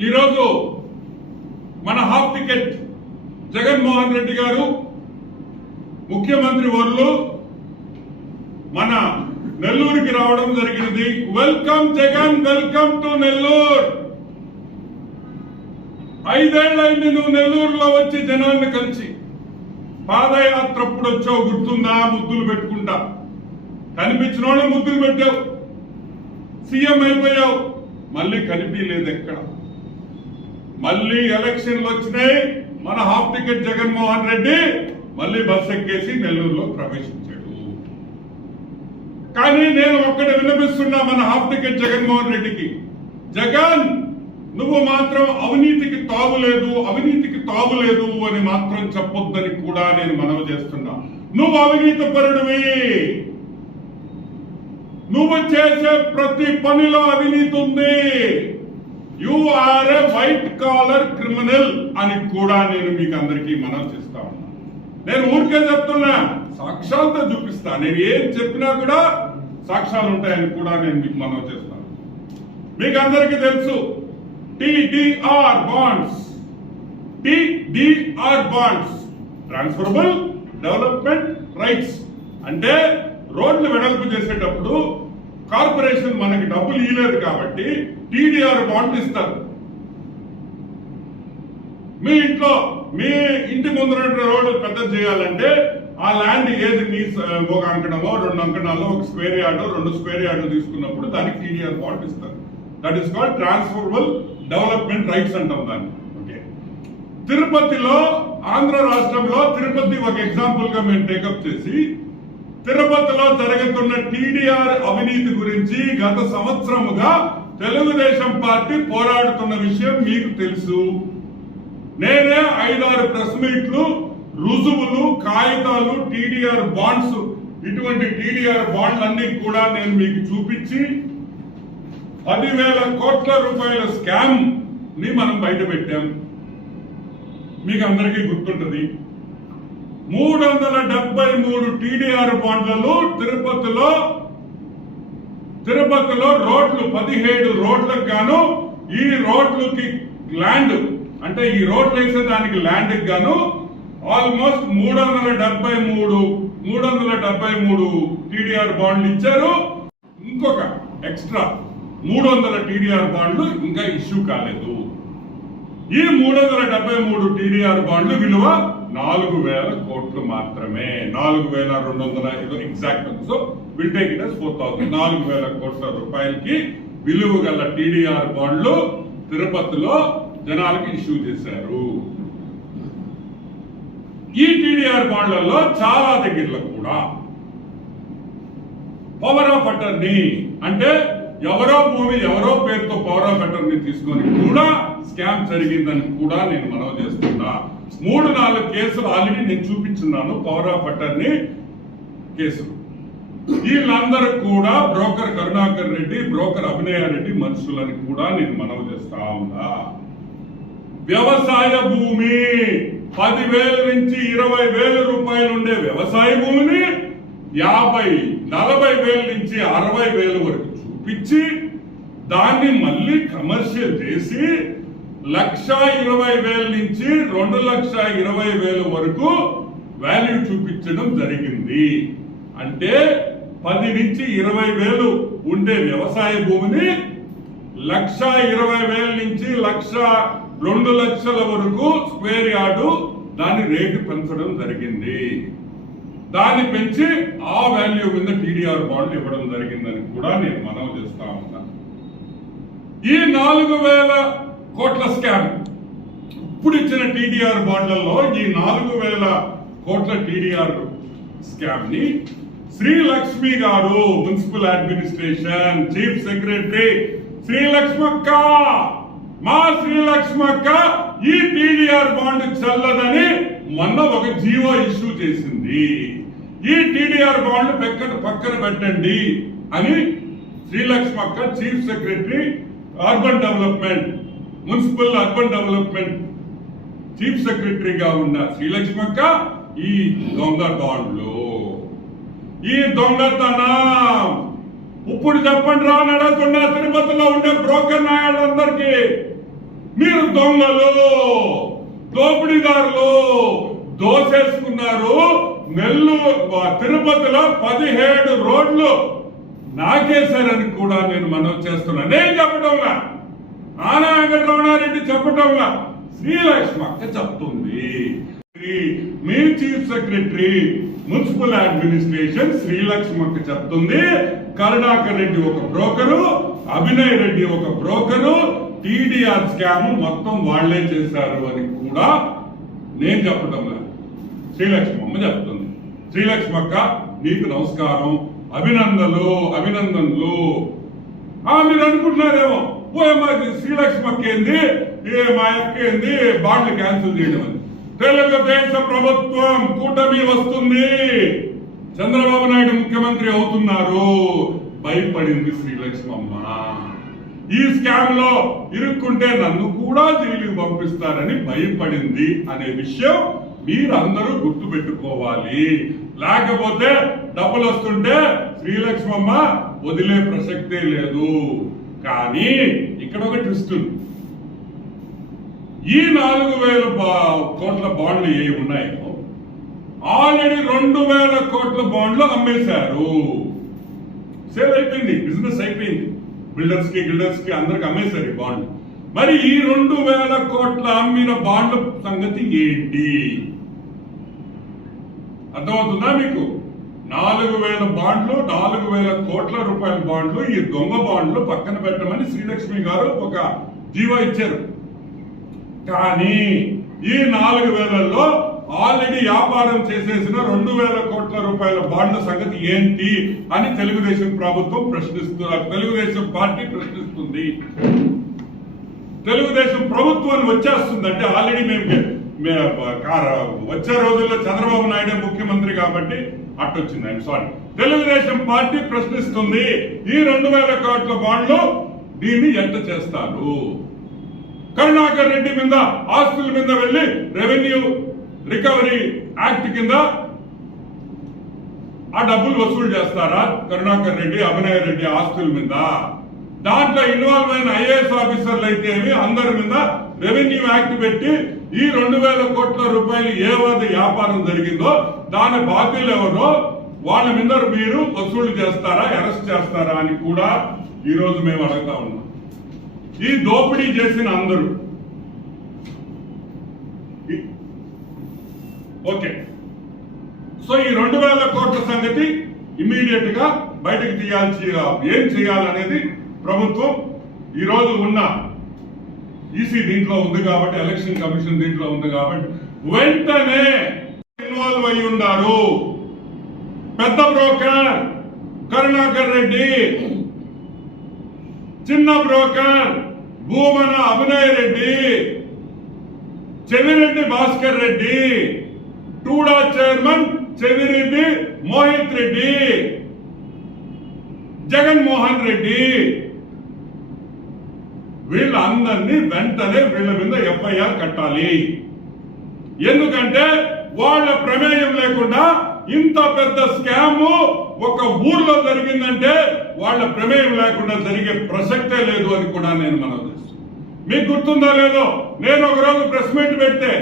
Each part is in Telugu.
ఈరోజు మన హాఫ్ టికెట్ జగన్మోహన్ రెడ్డి గారు ముఖ్యమంత్రి వర్లు మన నెల్లూరుకి రావడం జరిగినది welcome Jagan welcome to Nellore ఐదేళ్ళైంది నువ్వు నెల్లూరులో వచ్చి జనాన్ని కలిసి. పాదయాత్ర అప్పుడు వచ్చావు గుర్తుందా? ముద్దులు పెట్టుకుంటా. కనిపించిన వాళ్ళు ముద్దులు పెట్టావు. సీఎం అయిపోయావు. మళ్ళీ కనిపించలేదు ఎక్కడ? మళ్ళీ ఎలక్షన్లు వచ్చినాయి. మన హాఫ్ టికెట్ జగన్మోహన్ రెడ్డి మళ్ళీ బస్ ఎక్కేసి నెల్లూరులో ప్రవేశించాడు. కానీ నేను ఒక్కడ వినిపిస్తున్నా మన హాఫ్ టికెట్ జగన్మోహన్ రెడ్డికి. జగన్ నువ్వు మాత్రం అవినీతికి తావులేదు అవినీతికి తావులేదు అని మాత్రం చెప్పొద్దని కూడా నేను మనవి చేస్తున్నా. నువ్వు అవినీతి పరుడివి. నువ్వు చేసే ప్రతి పనిలో అవినీతి ఉంది. You are a white collar criminal అని కూడా నేను మీకు అందరికీ మనం చేస్తా నేను ఊరికే చెప్తున్నా సాక్ష్యాలతో చూపిస్తా. నేను ఏం చెప్పినా కూడా సాక్ష్యాలు ఉంటాయని కూడా నేను మీకు మనం చేస్తాను మీకు అందరికీ తెలుసు TDR bonds TDR bonds transferable development rights అంటే రోడ్లు వెడల్పు చేసేటప్పుడు కార్పొరేషన్ మనకి డబ్బులు ఇవ్వలేదు కాబట్టి టీడీఆర్ బాండ్ ఇస్తారు. మీ ఇంట్లో మీ ఇంటి ముందు రోడ్డు పెద్ద చేయాలంటే ఆ ల్యాండ్ ఏది మీ ఒక అంకణమో రెండు అంకణాలు ఒక స్క్వేర్ యార్డు రెండు స్క్వేర్ యార్డు తీసుకున్నప్పుడు దానికి టీడీఆర్ బాండ్ ఇస్తారు. That is called transferable development rights అంటాం దాన్ని. ఓకే తిరుపతిలో ఆంధ్ర రాష్ట్రంలో తిరుపతి ఒక ఎగ్జాంపుల్గా మేము టేకప్ చేసి తిరుపతిలో జరుగుతున్న టీడీఆర్ అవినీతి గురించి గత సంవత్సరముగా తెలుగుదేశం పార్టీ పోరాడుతున్న విషయం మీకు తెలుసు. నేనే ఐదారు ప్రెస్ మీట్లు రుజువులు కాగితాలు టీడీఆర్ బాండ్స్ ఇటువంటి టీడీఆర్ బాండ్లన్నీ కూడా నేను మీకు చూపించి పదివేల కోట్ల రూపాయల స్కామ్ని మనం బయట పెట్టాం మీకు అందరికీ గుర్తుంటది. మూడు వందల డెబ్బై మూడు టీడీఆర్ బాండ్లలో తిరుపతిలో తిరుపతిలో రోడ్లు పదిహేడు రోడ్లకు గాను ఈ రోడ్లకి ల్యాండ్ అంటే ఈ రోడ్లు వేసే దానికి ల్యాండ్ గాను ఆల్మోస్ట్ మూడు వందల డెబ్బై మూడు మూడు వందల డెబ్బై మూడు టీడీఆర్ బాండ్లు ఇచ్చారు. ఇంకొక ఎక్స్ట్రా మూడు వందల టీడీఆర్ బాండ్లు ఇంకా ఇష్యూ కాలేదు. ఈ మూడు వందల డెబ్బై మూడు టీడీఆర్ బాండ్లు విలువ నాలుగు వేల కోట్లు మాత్రమే. నాలుగు వేల రెండు వందల ఏదో exact so will take it four thousand నాలుగు వేల కోట్ల రూపాయలకి విలువ గల టీడీఆర్ బాండ్లు తిరుపతిలో జనాలకి ఇష్యూ చేశారు. ఈ టీడీఆర్ బాండ్లలో చాలా దగ్గరలో కూడా పవర్ ఆఫ్ అటర్నీ అంటే ఎవరో భూమి ఎవరో పేరుతో పవర్ ఆఫ్ అటర్నీ తీసుకొని కూడా స్కామ్ జరిగిందని కూడా నేను మనవి చేస్తున్నా. మూడు నాలుగు కేసులు ఆల్రెడీ నేను చూపించున్నాను పవర్ ఆఫ్ అటర్నీ కేసులు. వీళ్ళందరూ కూడా బ్రోకర్ కరుణాకర్ రెడ్డి బ్రోకర్ అభినయారెడ్డి మనుషులని కూడా నేను మనవి చేస్తా ఉన్నా. వ్యవసాయ భూమి పదివేల నుంచి ఇరవై వేల రూపాయలు ఉండే వ్యవసాయ భూమిని యాభై నలభై వేల నుంచి అరవై వేల వరకు చూపించి దాన్ని మళ్ళీ కమర్షియల్ చేసి లక్ష ఇరవై వేల నుంచి రెండు లక్ష ఇరవై వేల వరకు వాల్యూ చూపించడం జరిగింది. అంటే పది నుంచి ఇరవై వేలు ఉండే వ్యవసాయ భూమిని లక్ష ఇరవై వేల నుంచి లక్ష రెండు లక్షల వరకు స్క్వేర్ యార్డు దాని రేటు పెంచడం జరిగింది. దాన్ని పెంచి ఆ వాల్యూ మీద టీడీఆర్ బాండ్లు ఇవ్వడం జరిగిందని కూడా నేను మనవి చేస్తా ఉన్నా. ఈ నాలుగు వేల కోట్ల స్కామ్. ఇప్పుడు ఇచ్చిన టీడీఆర్ బాండ్లలో ఈ నాలుగు వేల కోట్ల టీడీఆర్ స్కామ్ని శ్రీలక్ష్మి గారు మున్సిపల్ అడ్మినిస్ట్రేషన్ చీఫ్ సెక్రటరీ శ్రీలక్ష్మక్క మా శ్రీలక్ష్మక్క ఈ టీడీఆర్ బాండ్ చల్లదని మొన్న ఒక జీవో ఇష్యూ చేసింది. ఈ టీడీఆర్ బాండ్ పక్కన పక్కన పెట్టండి అని శ్రీలక్ష్మక్క chief secretary urban development municipal urban development chief సెక్రటరీగా ఉన్న శ్రీలక్ష్మక్క ఈ దొంగ బాండ్లు ఈ దొంగతనం ఇప్పుడు చెప్పండి రా నడకుండా తిరుపతిలో ఉండే బ్రోకర్ నాయాలందరికీ మీరు దొంగలు దోపిడీదారులు దోసేసుకున్నారు నెల్లూరు తిరుపతిలో పదిహేడు రోడ్లు నాకేశారని కూడా నేను మనవి చేస్తున్నా. నేను చెప్పడంలా ఆనా వెంకటరమణారెడ్డి చెప్పడంలా శ్రీలక్ష్మి అక్క చెప్తుంది. శ్రీ- మీ chief secretary municipal administration Srilakshmi అక్క చెప్తుంది. కరుణాకర్ రెడ్డి ఒక బ్రోకరు అభినయ్ రెడ్డి ఒక బ్రోకరు టీడీఆర్ స్కామ్ మొత్తం వాళ్ళే చేశారు అని కూడా నేను చెప్పటం లేదు. శ్రీలక్ష్మి అమ్మ చెప్తుంది. శ్రీలక్ష్మి అక్క నీకు నమస్కారం. అభినందనలు అభినందనలు. మీరు అనుకుంటున్నారేమో? ఓ శ్రీలక్ష్మకి ఏంది ఏ మా యొక్క ఏంది బాండ్లు క్యాన్సిల్ చేయడం అని. తెలుగుదేశ ప్రభుత్వం కూటమి వస్తుంది. చంద్రబాబు నాయుడు ముఖ్యమంత్రి అవుతున్నారు. భయపడింది శ్రీలక్ష్మమ్మ. ఈ స్కామ్లో ఇరుక్కుంటే నన్ను కూడా జైలుకి పంపిస్తారని భయపడింది అనే విషయం మీరందరూ గుర్తు పెట్టుకోవాలి లేకపోతే డబ్బులు వస్తుంటే శ్రీలక్ష్మమ్మ వదిలే ప్రసక్తే లేదు. కానీ ఇక్కడ ఒక ట్విస్ట్ ఈ నాలుగు వేల బా- కోట్ల బాండ్లు ఏ ఉన్నాయో ఆల్రెడీ రెండు వేల కోట్ల బాండ్లు అమ్మేశారు. సేల్ అయిపోయింది బిజినెస్ అయిపోయింది. బిల్డర్స్కి గిల్డర్స్కి అందరికి అమ్మేశారు ఈ బాండ్ మరి ఈ రెండు వేల కోట్ల అమ్మిన బాండ్ల సంగతి ఏంటి? అర్థమవుతుందా మీకు? నాలుగు వేల బాండ్లు నాలుగు వేల కోట్ల రూపాయల బాండ్లు ఈ దొంగ బాండ్లు పక్కన పెట్టమని శ్రీలక్ష్మి గారు ఒక జీవో ఇచ్చారు. కానీ ఈ నాలుగు వేలలో ఆల్రెడీ వ్యాపారం చేసేసిన రెండు వేల కోట్ల రూపాయల బాండ్ల సంగతి ఏంటి అని తెలుగుదేశం ప్రభుత్వం ప్రశ్నిస్తుంది తెలుగుదేశం పార్టీ ప్రశ్నిస్తుంది. తెలుగుదేశం ప్రభుత్వం వచ్చేస్తుంది అంటే ఆల్రెడీ మేము వచ్చే రోజుల్లో చంద్రబాబు నాయుడు ముఖ్యమంత్రి కాబట్టి అట్టొచ్చింది ఐఎమ్ సారీ తెలుగుదేశం పార్టీ ప్రశ్నిస్తుంది ఈ రెండు వేల కోట్ల బాండ్లు దీన్ని ఎంత చేస్తారు? కరుణాకర్ రెడ్డి మీద ఆస్తుల మీద వెళ్ళి రెవెన్యూ రికవరీ యాక్ట్ కింద ఆ డబ్బులు వసూలు చేస్తారా? కరుణాకర్ రెడ్డి అభినయ రెడ్డి ఆస్తుల మీద. దాంట్లో ఇన్వాల్వ్ అయిన ఐఏఎస్ ఆఫీసర్లు అయితే ఏమి అందరి మీద రెవెన్యూ యాక్ట్ పెట్టి ఈ రెండు వేల కోట్ల రూపాయలు ఏవైతే వ్యాపారం జరిగిందో దాని బాధ్యులు ఎవరో వాళ్ళ మీద మీరు వసూలు చేస్తారా అరెస్ట్ చేస్తారా అని కూడా ఈరోజు మేము అడుగుతా ఉన్నాం. ఈ దోపిడీ చేసిన అందరూ. ఓకే. సో ఈ రెండు వేల కోట్ల సంగతి ఇమీడియట్గా బయటకు తీయాల్సి ఏం చేయాలనేది ప్రభుత్వం ఈ రోజు ఉన్న ఈసీ దీంట్లో ఉంది కాబట్టి ఎలక్షన్ కమిషన్ దీంట్లో ఉంది కాబట్టి వెంటనే ఇన్వాల్వ్ అయి ఉన్నారు పెద్ద బ్రోకర్ కరుణాకర్ రెడ్డి. చిన్న broker Bhumana Abhinay Reddy. Chevireddy Bhaskar Reddy. TUDA chairman Chevireddy Mohith Reddy. Jaganmohan Reddy. వీళ్ళందరినీ వెంటనే వీళ్ళ మీద ఎఫ్ఐఆర్ కట్టాలి. ఎందుకంటే వాళ్ళ ప్రమేయం లేకుండా ఇంత పెద్ద స్కామ్ ఒక ఊర్లో జరిగిందంటే వాళ్ళ ప్రమేయం లేకుండా జరిగే ప్రసక్తే లేదు అని కూడా నేను మనం మీకు గుర్తుందా లేదో నేను ఒక రోజు ప్రెస్ మీట్ పెడితే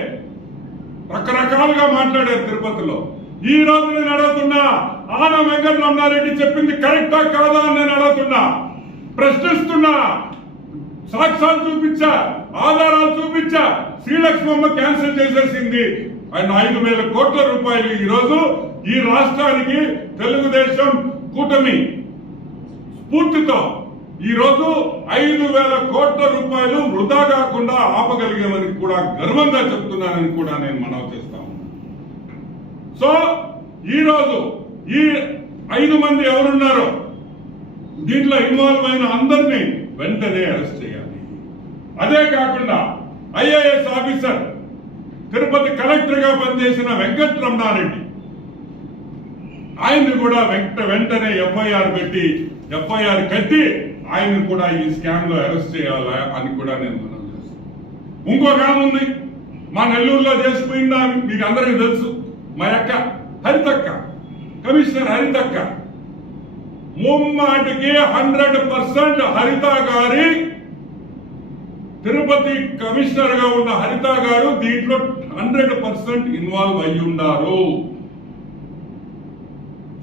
రకరకాలుగా మాట్లాడారు తిరుపతిలో. ఈ రోజు నేను అడుగుతున్నా ఆన వెంకటరమణారెడ్డి చెప్పింది కరెక్టా కాదా అని నేను అడుగుతున్నా. ప్రశ్నిస్తున్నా. సాక్ష్యాలు చూపించా ఆధారాలు చూపించా శ్రీలక్ష్మమ్మ క్యాన్సిల్ చేసేసింది. ఆయన ఐదు వేల కోట్ల రూపాయలు ఈరోజు ఈ రాష్ట్రానికి తెలుగుదేశం కూటమి స్ఫూర్తితో ఈరోజు ఐదు వేల కోట్ల రూపాయలు వృధా కాకుండా ఆపగలిగామని కూడా గర్వంగా చెప్తున్నానని కూడా నేను మనవి చేస్తాను సో ఈ రోజు ఈ ఐదు మంది ఎవరున్నారో దీంట్లో ఇన్వాల్వ్ అయిన అందరినీ వెంటనే అరెస్ట్ చేయాలి. అదే కాకుండా ఐఏఎస్ ఆఫీసర్ తిరుపతి కలెక్టర్గా పనిచేసిన వెంకట్రమణారెడ్డి. ఆయన్ని కూడా వెంట వెంటనే ఎఫ్ఐఆర్ పెట్టి ఎఫ్ఐఆర్ కట్టి ఆయన్ని కూడా ఈ స్కామ్లో అరెస్ట్ చేయాలా అని కూడా నేను మనం చేస్తాను ఇంకొక ఆమె ఉంది. మా నెల్లూరులో చేసిపోయిందా మీకు అందరికీ తెలుసు. మా యొక్క హరితక్క కమిషనర్ హరితక్క. ముమ్మాటికి హండ్రెడ్ పర్సెంట్ హరిత గారి తిరుపతి కమిషనర్గా ఉన్న హరిత గారు దీంట్లో హండ్రెడ్ పర్సెంట్ ఇన్వాల్వ్ అయి ఉన్నారు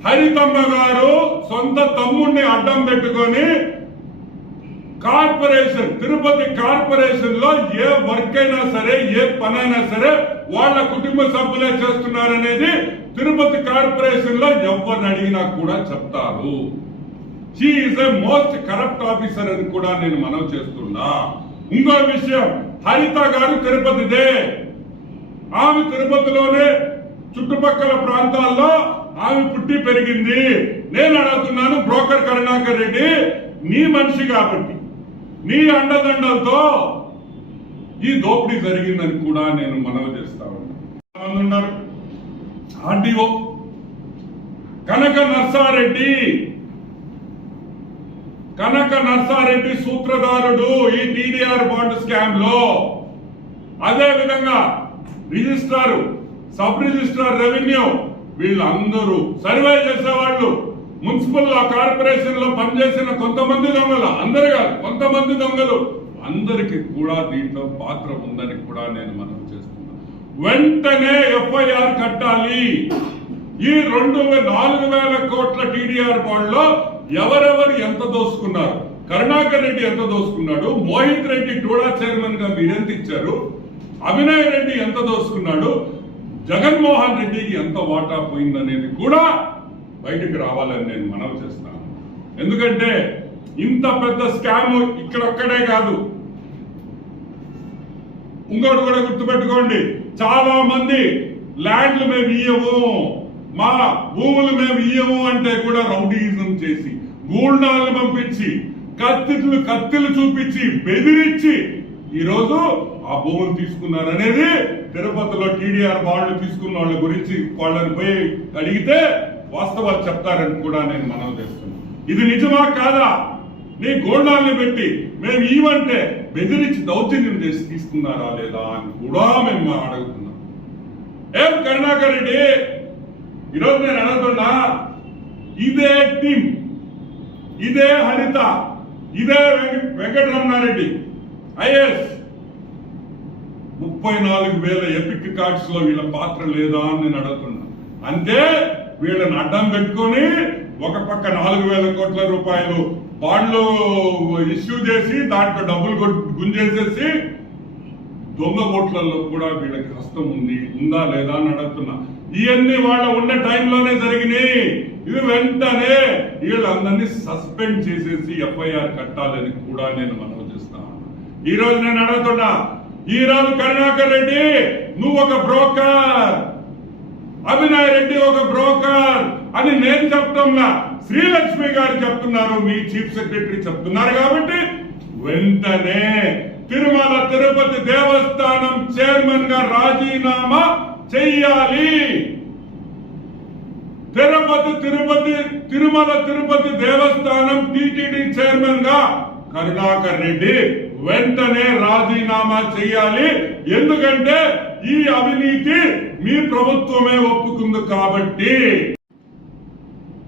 హరితమ్మ గారు సొంత తమ్ముడిని అడ్డం పెట్టుకొని కార్పొరేషన్ తిరుపతి కార్పొరేషన్లో ఏ వర్క్ అయినా సరే ఏ పని అయినా సరే వాళ్ళ కుటుంబ సభ్యులే చేస్తున్నారనేది తిరుపతి కార్పొరేషన్లో ఎవరిని అడిగినా కూడా చెప్తారు. Is a most corrupt officer అని కూడా నేను మనవి చేస్తున్నా. ఇంకో విషయం హరిత గారు తిరుపతిదే ఆమె తిరుపతిలోనే చుట్టుపక్కల ప్రాంతాల్లో ఆమె పుట్టి పెరిగింది. నేను అడుగుతున్నాను బ్రోకర్ కరుణాకర్ రెడ్డి నీ మనిషి కాబట్టి నీ అండదండలతో ఈ దోపిడీ జరిగిందని కూడా నేను మనవి చేస్తా ఉన్నాను ఉన్నారు. ఆర్డీఓ కనక నర్సారెడ్డి కనక నర్సారెడ్డి సూత్రధారుడు ఈ టీడీఆర్ బాండ్ స్కామ్లో అదే విధంగా రిజిస్ట్రార్ సబ్ రిజిస్ట్రార్ రెవెన్యూ వీళ్ళందరూ సర్వే చేసేవాళ్ళు. మున్సిపల్ కార్పొరేషన్లో పనిచేసిన కొంతమంది దొంగలు అందరు కాదు కొంతమంది దొంగలు. అందరికి కూడా దీంట్లో పాత్ర ఉందని కూడా నేను మనం చేస్తున్నా. వెంటనే ఎఫ్ఐఆర్ కట్టాలి. ఈ రెండు నాలుగు వేల కోట్ల టీడీఆర్ బాండ్లో ఎవరెవరు ఎంత దోసుకున్నారు? కరుణాకర్ రెడ్డి ఎంత దోసుకున్నాడు? మోహిత్ రెడ్డి టూడా చైర్మన్గా మీరెంత ఇచ్చారు. అభినయ్ రెడ్డి ఎంత దోసుకున్నాడు? జగన్మోహన్ రెడ్డికి ఎంత వాటా పోయిందనేది కూడా బయటికి రావాలని నేను మనవి చేస్తాను. ఎందుకంటే ఇంత పెద్ద స్కామ్ ఇక్కడొక్కడే కాదు. ఇంకోటి కూడా గుర్తుపెట్టుకోండి. చాలా మంది ల్యాండ్లు మేము ఇయ్యము మా భూములు మేము ఇయ్యము అంటే కూడా రౌడీయిజం చేసి గూండాలను పంపించి కత్తిలు కత్తిలు చూపించి బెదిరించి ఈరోజు ఆ భూములు తీసుకున్నారనేది తిరుపతిలో టీడీఆర్ బాండ్లు తీసుకున్న వాళ్ళ గురించి వాళ్ళని పోయి అడిగితే వాస్తవాలు చెప్తారని కూడా నేను మనవి చేస్తున్నాను. ఇది నిజమా కాదా? నీ గోండాల్ని పెట్టి మేము ఈవంటే బెదిరించి దౌర్జన్యం చేసి తీసుకున్నారా లేదా అని కూడా మేము అడుగుతున్నాం. ఏం కరుణాకర్ రెడ్డి? ఈరోజు నేను అడుగుతున్నా ఇదే టీం ఇదే హరిత ఇదే వెంకటరమణారెడ్డి ఐఎస్ ముప్పై నాలుగు వేల ఎపిక్ కార్డ్స్లో వీళ్ళ పాత్ర లేదా అని నేను అడుగుతున్నా. అంటే వీళ్ళని అడ్డం పెట్టుకొని ఒక పక్క నాలుగు వేల కోట్ల రూపాయలు బాండ్లు ఇష్యూ చేసి దాంట్లో డబ్బులు గుంజేసేసి దొంగ ఓట్లలో కూడా వీళ్ళకి హస్తం ఉంది ఉందా లేదా అని అడుగుతున్నా. ఇవన్నీ వాళ్ళ ఉన్న టైంలోనే జరిగినాయి. ఇది వెంటనే వీళ్ళందరినీ సస్పెండ్ చేసేసి ఎఫ్ఐఆర్ కట్టాలని కూడా నేను మనవి చేస్తాను ఈ రోజు నేను అడుగుతున్నా ఈ రోజు కరుణాకర్ రెడ్డి నువ్వు ఒక బ్రోకర్. అభినయ్ రెడ్డి ఒక బ్రోకర్ అని నేను చెప్తున్నా. శ్రీలక్ష్మి గారు చెప్తున్నారు మీ చీఫ్ సెక్రటరీ చెప్తున్నారు కాబట్టి వెంటనే తిరుమల తిరుపతి దేవస్థానం చైర్మన్గా రాజీనామా చెయ్యాలి. తిరుపతి తిరుపతి తిరుమల తిరుపతి దేవస్థానం టిటిడి చైర్మన్గా కరుణాకర్ రెడ్డి వెంటనే రాజీనామా చేయాలి. ఎందుకంటే ఈ అవినీతి మీ ప్రభుత్వమే ఒప్పుకుంది కాబట్టి.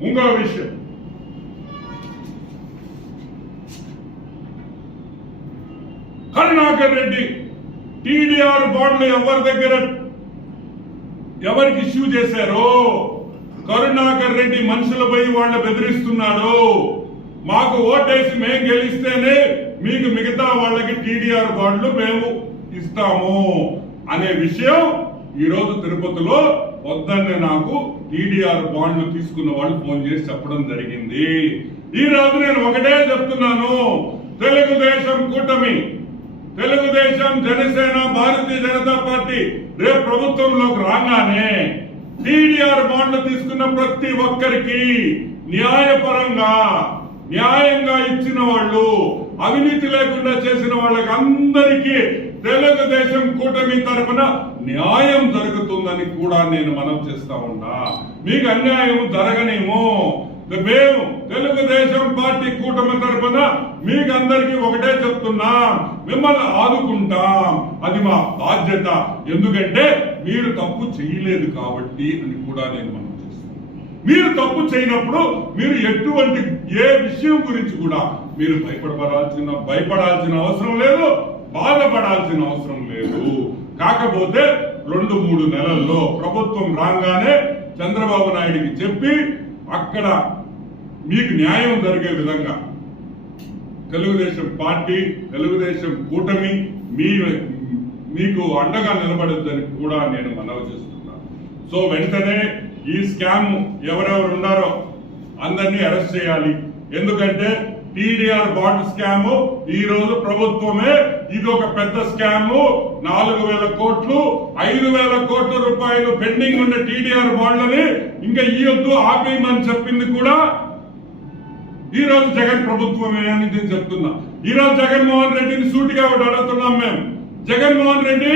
ఇంకో విషయం. కరుణాకర్ రెడ్డి టీడీఆర్ బాండ్లు ఎవరి దగ్గర ఎవరికి ఇష్యూ చేశారో కరుణాకర్ రెడ్డి మనుషులపై వాళ్ళు వాళ్ళ బెదిరిస్తున్నాడు. మాకు ఓటేసి మేము గెలిస్తేనే మీకు మిగతా వాళ్ళకి టీడీఆర్ బాండ్లు మేము ఇస్తాము అనే విషయం ఈరోజు తిరుపతిలో వద్దనే నాకు టీడీఆర్ బాండ్లు తీసుకున్న వాళ్ళు ఫోన్ చేసి చెప్పడం జరిగింది. ఈ రోజు నేను ఒకటే చెప్తున్నాను. తెలుగుదేశం కూటమి తెలుగుదేశం జనసేన భారతీయ జనతా పార్టీ రేపు ప్రభుత్వంలోకి రాగానే టీడీఆర్ బాండ్లు తీసుకున్న ప్రతి ఒక్కరికి న్యాయపరంగా న్యాయంగా ఇచ్చిన వాళ్ళు అవినీతి లేకుండా చేసిన వాళ్ళకి అందరికీ తెలుగుదేశం కూటమి తరపున న్యాయం జరుగుతుందని కూడా నేను మనం చేస్తా ఉన్నా మీకు అన్యాయం జరగనేమో. మేము తెలుగుదేశం పార్టీ కూటమి తరపున మీకు అందరికీ ఒకటే చెప్తున్నా. మిమ్మల్ని ఆదుకుంటాం. అది మా బాధ్యత. ఎందుకంటే మీరు తప్పు చేయలేదు కాబట్టి అని కూడా నేను మనం మీరు తప్పు చేయనప్పుడు మీరు ఎటువంటి ఏ విషయం గురించి కూడా మీరు భయపడబడాల్సిన భయపడాల్సిన అవసరం లేదు బాధపడాల్సిన అవసరం లేదు. కాకపోతే రెండు మూడు నెలల్లో ప్రభుత్వం రాగానే చంద్రబాబు నాయుడికి చెప్పి అక్కడ మీకు న్యాయం జరిగే విధంగా తెలుగుదేశం పార్టీ తెలుగుదేశం కూటమి మీ మీకు అండగా నిలబడద్దని కూడా నేను మనవి చేస్తున్నాను సో వెంటనే ఈ స్కామ్ ఎవరెవరు ఉన్నారో అందరినీ అరెస్ట్ చేయాలి. ఎందుకంటే టీడీఆర్ బాండ్ స్కామ్ ఈ రోజు ప్రభుత్వమే. ఇది ఒక పెద్ద స్కామ్. నాలుగు వేల కోట్లు ఐదు వేల కోట్ల రూపాయలు పెండింగ్ ఉన్న టీడీఆర్ బాండ్లని ఇంకా ఇయ్యొద్దు ఆపేయమని చెప్పింది కూడా ఈ రోజు జగన్ ప్రభుత్వమే అని నేను చెప్తున్నా? ఈ రోజు జగన్మోహన్ రెడ్డిని సూటిగా ఒకటి అడుగుతున్నాం మేము. జగన్మోహన్ రెడ్డి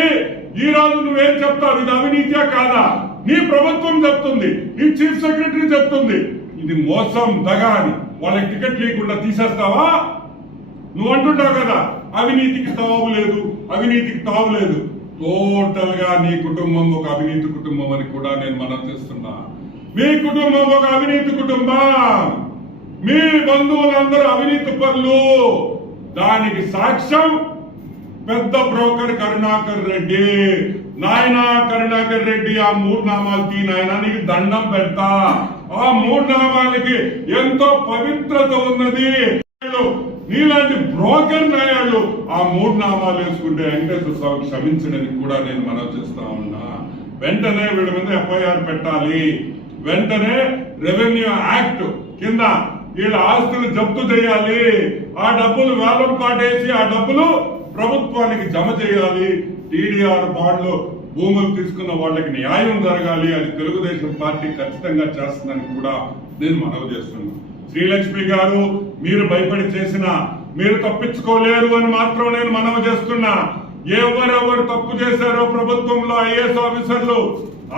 ఈ రోజు నువ్వేం చెప్తావు? ఇది అవినీతియా కాదా? నీ ప్రభుత్వం చెప్తుంది నీ చీఫ్ సెక్రటరీ చెప్తుంది. ఇది మోసం దగ అని. వాళ్ళకి టికెట్ లేకుండా తీసేస్తావా? నువ్వు అంటుంటావు కదా అవినీతికి తావు లేదు అవినీతికి తావు లేదు. టోటల్గా నీ కుటుంబం ఒక అవినీతి కుటుంబం అని కూడా నేను మనం చేస్తున్నా. మీ కుటుంబం ఒక అవినీతి కుటుంబం. మీ బంధువులందరూ అవినీతి పనులు దానికి సాక్ష్యం పెద్ద బ్రోకర్ కరుణాకర్ రెడ్డి. నాయనా కరుణాకర్ రెడ్డి ఆ మూడు నామాలు తీ నాయన నీకు దండం పెడతా. ఆ మూడు నామాలకి ఎంతో పవిత్రత ఉన్నది. నీలాంటి బ్రోకర్ నాయాళ్ళు ఆ మూడు నామాలు వేసుకుంటే వెంకటేశ్వర స్వామి క్షమించడానికి కూడా నేను మనం చేస్తా ఉన్నా. వెంటనే వీళ్ళ మీద ఎఫ్ఐఆర్ పెట్టాలి. వెంటనే రెవెన్యూ యాక్ట్ కింద వీళ్ళ ఆస్తులు జప్తు చేయాలి. ఆ డబ్బులు వేలం పాటేసి ఆ డబ్బులు ప్రభుత్వానికి జమ చేయాలి. టీడీఆర్ బాండ్లు భూములు తీసుకున్న వాళ్ళకి న్యాయం జరగాలి అది తెలుగుదేశం పార్టీ ఖచ్చితంగా చేస్తుందని కూడా నేను మనవి చేస్తున్నాను. శ్రీలక్ష్మి గారు మీరు భయపడి చేసిన మీరు తప్పించుకోలేరు అని మాత్రం నేను మనవి చేస్తున్నా. ఎవరెవరు తప్పు చేశారో ప్రభుత్వంలో ఐఏఎస్ ఆఫీసర్లు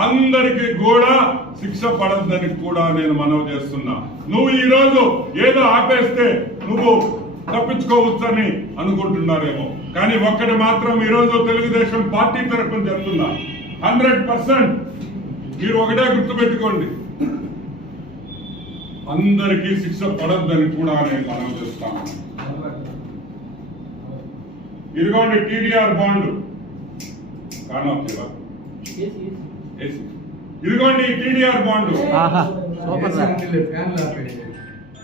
అందరికీ కూడా శిక్ష పడద్దని కూడా నేను మనవి చేస్తున్నా. నువ్వు ఈ రోజు ఏదో ఆపేస్తే నువ్వు తప్పించుకోవచ్చని అనుకుంటున్నారేమో. కానీ ఒక్కటి మాత్రం ఈ తెలుగుదేశం పార్టీ తరఫున చెప్తున్నా హండ్రెడ్ పర్సెంట్. మీరు ఒకటే గుర్తుపెట్టుకోండి. అందరికీ శిక్ష పడద్దని కూడా నేను మనవి చేస్తాను. ఇదిగోండి టీడీఆర్ బాండ్. కానొక్కేవా ఇదిగోండి టీడీఆర్ బాండ్. ఆహా సూపర్ రా.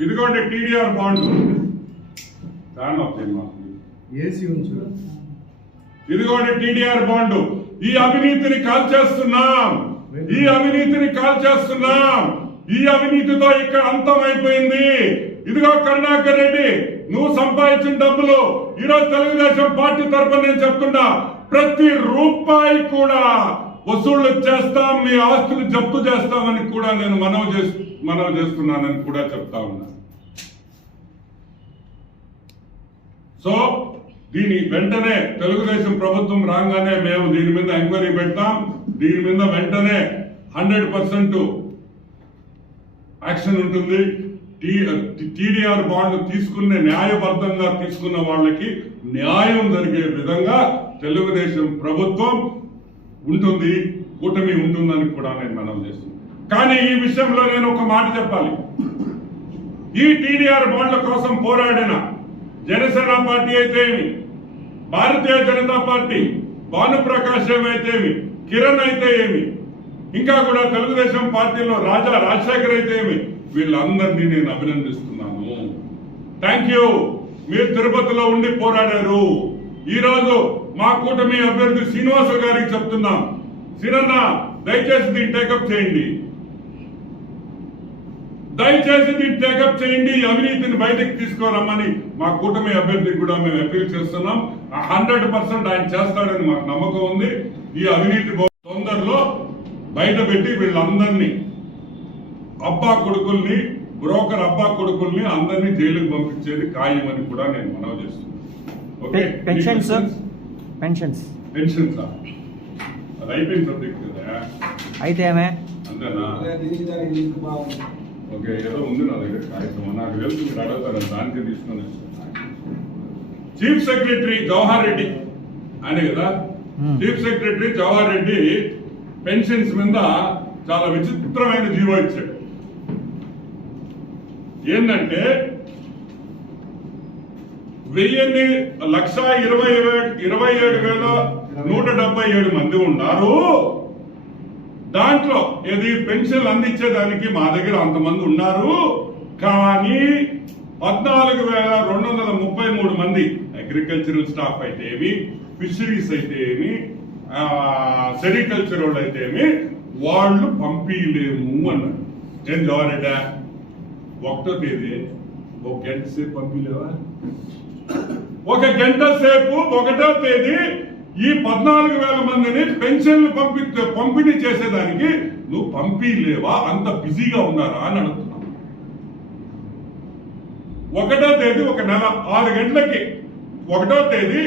ఇదిగోండి టీడీఆర్ బాండ్. ఇదిగోండి టీడీఆర్ బాండ్. ఈ అవినీతిని కాల్ చేస్తున్నాం ఈ అవినీతిని కాల్ చేస్తున్నాం ఈ అవినీతితో ఇక్కడ అంతమైపోయింది ఇదిగో కరుణాకర్ రెడ్డి నువ్వు సంపాదించిన డబ్బులు ఈరోజు తెలుగుదేశం పార్టీ తరఫున నేను చెప్తున్నా. ప్రతి రూపాయి కూడా వసూళ్ళు చేస్తాం మీ ఆస్తులు జప్తు చేస్తామని కూడా నేను మనవి చేస్తు మనవి చేస్తున్నానని కూడా చెప్తా ఉన్నాను సో దీని వెంటనే తెలుగుదేశం ప్రభుత్వం రాగానే మేము దీని మీద ఎంక్వైరీ పెడతాం. దీని మీద వెంటనే హండ్రెడ్ పర్సెంట్ యాక్షన్ ఉంటుంది. టీడీఆర్ బాండ్ తీసుకునే న్యాయబద్ధంగా తీసుకున్న వాళ్ళకి న్యాయం జరిగే విధంగా తెలుగుదేశం ప్రభుత్వం ఉంటుంది కూటమి ఉంటుందని కూడా నేను మనం చేస్తున్నాను కానీ ఈ విషయంలో నేను ఒక మాట చెప్పాలి. ఈ టీడీఆర్ బాండ్ల కోసం పోరాడిన జనసేన పార్టీ అయితేమి భారతీయ జనతా పార్టీ భానుప్రకాశ్ అయితేమి కిరణ్ అయితే ఏమి ఇంకా కూడా తెలుగుదేశం పార్టీలో రాజా రాజశేఖర్ అయితే ఏమి వీళ్ళందరినీ నేను అభినందిస్తున్నాను. థ్యాంక్ యూ మీరు తిరుపతిలో ఉండి పోరాడారు. ఈ రోజు మా కూటమి అభ్యర్థి శ్రీనివాస గారికి చెప్తున్నాం. సిరన్న దయచేసి దీన్ని టేకప్ చేయండి. దయచేసి దీన్ని టేకప్ చేయండి. అవినీతిని బయటకు తీసుకురమ్మని మా కూటమి అభ్యర్థికి కూడా మేము అపీల్ చేస్తున్నాం. హండ్రెడ్ పర్సెంట్ ఆయన చేస్తాడని మాకు నమ్మకం ఉంది. ఈ అవినీతి తొందరలో బయట పెట్టి వీళ్ళందరినీ అబ్బా కొడుకుల్ని బ్రోకర్ అబ్బా కొడుకుల్ని అందరినీ జైలుకు పంపించేది ఖాయమని కూడా నేను మనవి చేస్తున్నాను. Okay pensions. పెన్షన్స్? అది అయిపోయిన సబ్జెక్ట్ కదా? అయితే ఏమే? అంతేనా? ఓకే ఏదో ఉంది నా దగ్గర. కాగితం నాకు తెలుసు మీరు అడుగుతారు దానికి తీసుకొని చీఫ్ సెక్రటరీ జవహర్ రెడ్డి. ఆయన కదా. Chief secretary Jawahar Reddy pensions మీద చాలా విచిత్రమైన జీవో ఇచ్చాడు. ఏంటంటే వెయ్యిన్ని లక్ష ఇరవై ఇరవై ఏడు వేల నూట డెబ్బై ఏడు మంది ఉన్నారు. దాంట్లో ఏది పెన్షన్లు అందించేదానికి మా దగ్గర అంతమంది ఉన్నారు. కానీ పద్నాలుగు వేల రెండు వందల ముప్పై మూడు మంది అగ్రికల్చరల్ స్టాఫ్ అయితే ఏమి ఫిషరీస్ అయితే ఏమి సెరికల్చర్ వాళ్ళు అయితే ఏమి వాళ్ళు పంపించలేము అన్నారు. ఏం జవారెడ్డా ఒకటో తేదీ. ఒక గంట సేపు పంపించలేవా ఒక గంట సేపు ఒకటో తేదీ ఈ పద్నాలుగు వేల మందిని పెన్షన్లు పంపి పంపిణీ చేసేదానికి నువ్వు పంపిలేవా? అంత బిజీగా ఉన్నారా అని అడుగుతున్నాను. ఒకటో తేదీ ఒక నెల ఆరు గంటలకి. ఒకటో తేదీ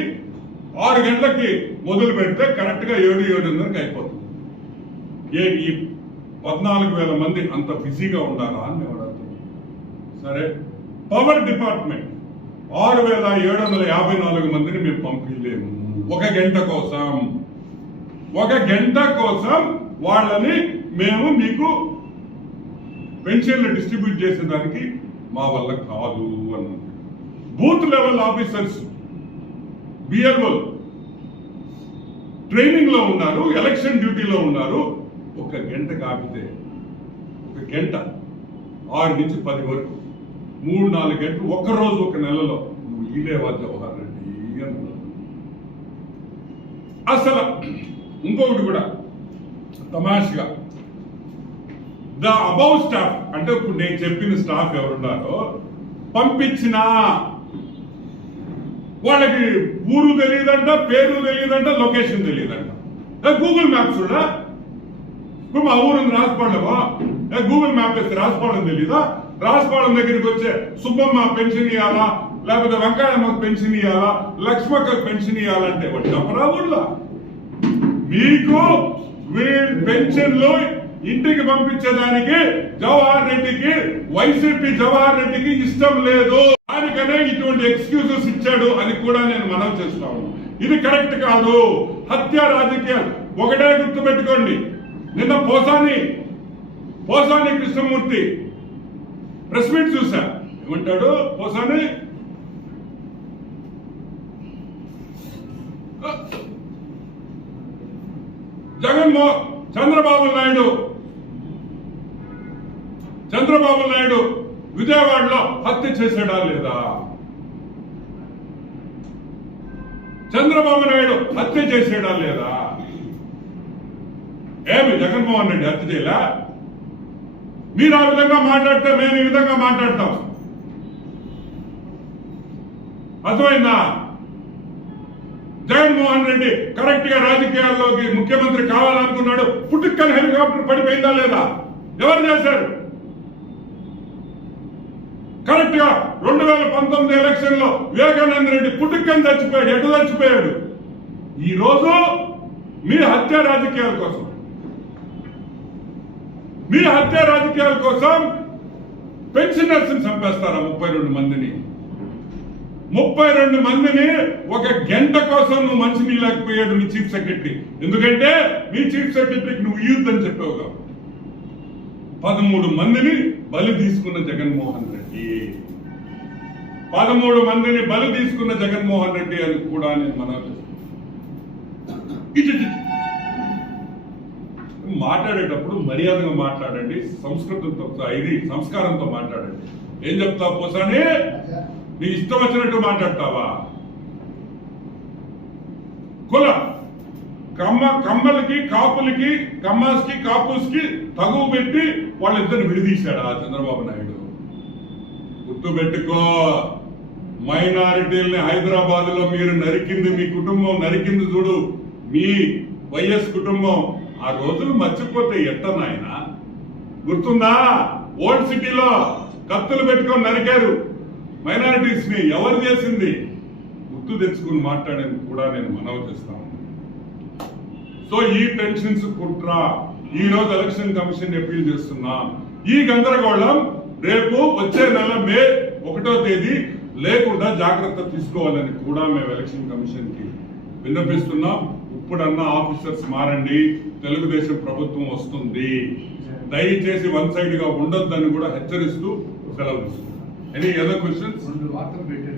ఆరు గంటలకి మొదలు పెడితే కరెక్ట్గా ఏడు ఏడున్నరకి అయిపోతుంది. ఏ ఈ పద్నాలుగు వేల మంది అంత బిజీగా ఉన్నారా అని నేను అడుగుతున్నాను. సరే పవర్ డిపార్ట్మెంట్. ఆరు వేల ఏడు వందల యాభై నాలుగు మందిని మేము పంపించలేము. ఒక గంట కోసం. ఒక గంట కోసం వాళ్ళని మేము మీకు పెన్షన్లు డిస్ట్రిబ్యూట్ చేసేదానికి మా వల్ల కాదు అన్నది బూత్ లెవెల్ ఆఫీసర్స్ బిఎల్ఓ ట్రైనింగ్లో ఉన్నారు ఎలక్షన్ డ్యూటీలో ఉన్నారు. ఒక గంట కాపితే ఒక గంట ఆరు నుంచి పది వరకు మూడు నాలుగు గంటలు ఒక్క రోజు ఒక నెలలో నువ్వు ఈలేవా జవహర్ రెడ్డి అసలు ఇంకొకటి కూడా తమాషగా. ద అబౌవ్ స్టాఫ్ అంటే ఇప్పుడు నేను చెప్పిన స్టాఫ్ ఎవరున్నారో పంపించిన వాళ్ళకి ఊరు తెలియదంట పేరు తెలియదంట లొకేషన్ తెలియదంట. గూగుల్ మ్యాప్స్ చూడ ఇప్పుడు మా ఊరు రాజపాడమా గూగుల్ మ్యాప్ వేస్తే రాసుకోవడం తెలీదా? రాజపాలెం దగ్గరికి వచ్చే సుబ్బమ్మ పెన్షన్ ఇవ్వాలా లేకపోతే వెంకయ్యమ్మకు పెన్షన్ ఇవ్వాలా లక్ష్మక్క పెన్షన్ ఇవ్వాలంటే వాడు చెప్పరా ఊళ్ళో మీకు వీళ్ళ పెన్షన్లు ఇంటికి పంపించేదానికి జవహర్ రెడ్డికి వైసీపీ జవహర్ రెడ్డికి ఇష్టం లేదు. దానికనే ఇటువంటి ఎక్స్క్యూజెస్ ఇచ్చాడు అని కూడా నేను మనం చేస్తాను ఇది కరెక్ట్ కాదు. హత్య రాజకీయాలు. ఒకటే గుర్తు పెట్టుకోండి నిన్న పోసాని పోసాని కృష్ణమూర్తి ప్రెస్ మీట్ చూసా. ఏమంటాడు? పోసాని జగన్మో చంద్రబాబు నాయుడు. చంద్రబాబు నాయుడు విజయవాడలో హత్య చేశాడా లేదా? చంద్రబాబు నాయుడు హత్య చేశాడా లేదా? ఏమి జగన్మోహన్ రెడ్డి హత్య చేయలే? మీరు ఆ విధంగా మాట్లాడితే మేము ఈ విధంగా మాట్లాడతాం. అర్థమైందా? జగన్మోహన్ రెడ్డి కరెక్ట్గా రాజకీయాల్లోకి ముఖ్యమంత్రి కావాలనుకున్నాడు. పుట్టుక్కని హెలికాప్టర్ పడిపోయిందా లేదా? ఎవరు చేశారు? కరెక్ట్గా రెండు వేల పంతొమ్మిది ఎలక్షన్లో వివేకానంద రెడ్డి పుట్టుక్కని చచ్చిపోయాడు. ఎటు చచ్చిపోయాడు? ఈ రోజు మీ హత్య రాజకీయాల కోసం. మీ హత్య రాజకీయాల కోసం పెన్షనర్స్ చంపేస్తారా ముప్పై రెండు మందిని? ముప్పై రెండు మందిని ఒక గంట కోసం నువ్వు మంచి నీళ్ళకపోయాడు నీ చీఫ్ సెక్రటరీ. ఎందుకంటే మీ చీఫ్ సెక్రటరీకి నువ్వు ఇయ్యొద్దని అని చెప్పావు పదమూడు మందిని బలి తీసుకున్న జగన్మోహన్ రెడ్డి. పదమూడు మందిని బలి తీసుకున్న జగన్మోహన్ రెడ్డి అని కూడా నేను మనం మాట్లాడేటప్పుడు మర్యాదగా మాట్లాడండి సంస్కృతంతో ఇది సంస్కారంతో మాట్లాడండి. ఏం చెప్తావు పోసాని? నీ ఇష్టం వచ్చినట్టు మాట్లాడతావా? కుల. కమ్మ కమ్మలకి కాపులకి కమ్మాస్కి కాపుస్కి తగువ పెట్టి వాళ్ళిద్దరు ఆ చంద్రబాబు నాయుడు? గుర్తు పెట్టుకో మైనారిటీల్ని హైదరాబాద్లో మీరు నరికింది మీ కుటుంబం నరికింది చూడు. మీ వైఎస్ కుటుంబం. ఆ రోజులు మర్చిపోతే ఎట్ట గుర్తుందా? ఓల్డ్ సిటీలో కత్తులు పెట్టుకొని నరికారు. మైనారిటీస్ని ఎవరు చేసింది? గుర్తు తెచ్చుకుని మాట్లాడేందుకు కూడా నేను మనవి చేస్తాను సో ఈ టెన్షన్స్ కుట్ర ఈ రోజు ఎలక్షన్ కమిషన్ అప్పీల్ చేస్తున్నా. ఈ గందరగోళం రేపు వచ్చే నెల మే ఒకటో తేదీ లేకుండా జాగ్రత్త తీసుకోవాలని కూడా మేము ఎలక్షన్ కమిషన్కి విన్నపిస్తున్నాం. ఇప్పుడన్నా ఆఫీసర్స్ మారండి. తెలుగుదేశం ప్రభుత్వం వస్తుంది. దయచేసి వన్ సైడ్గా ఉండొద్దని కూడా హెచ్చరిస్తూ సెలవు ఎనీ అదర్ క్వశ్చన్స్ రెండు వార్తలు పెట్టారు.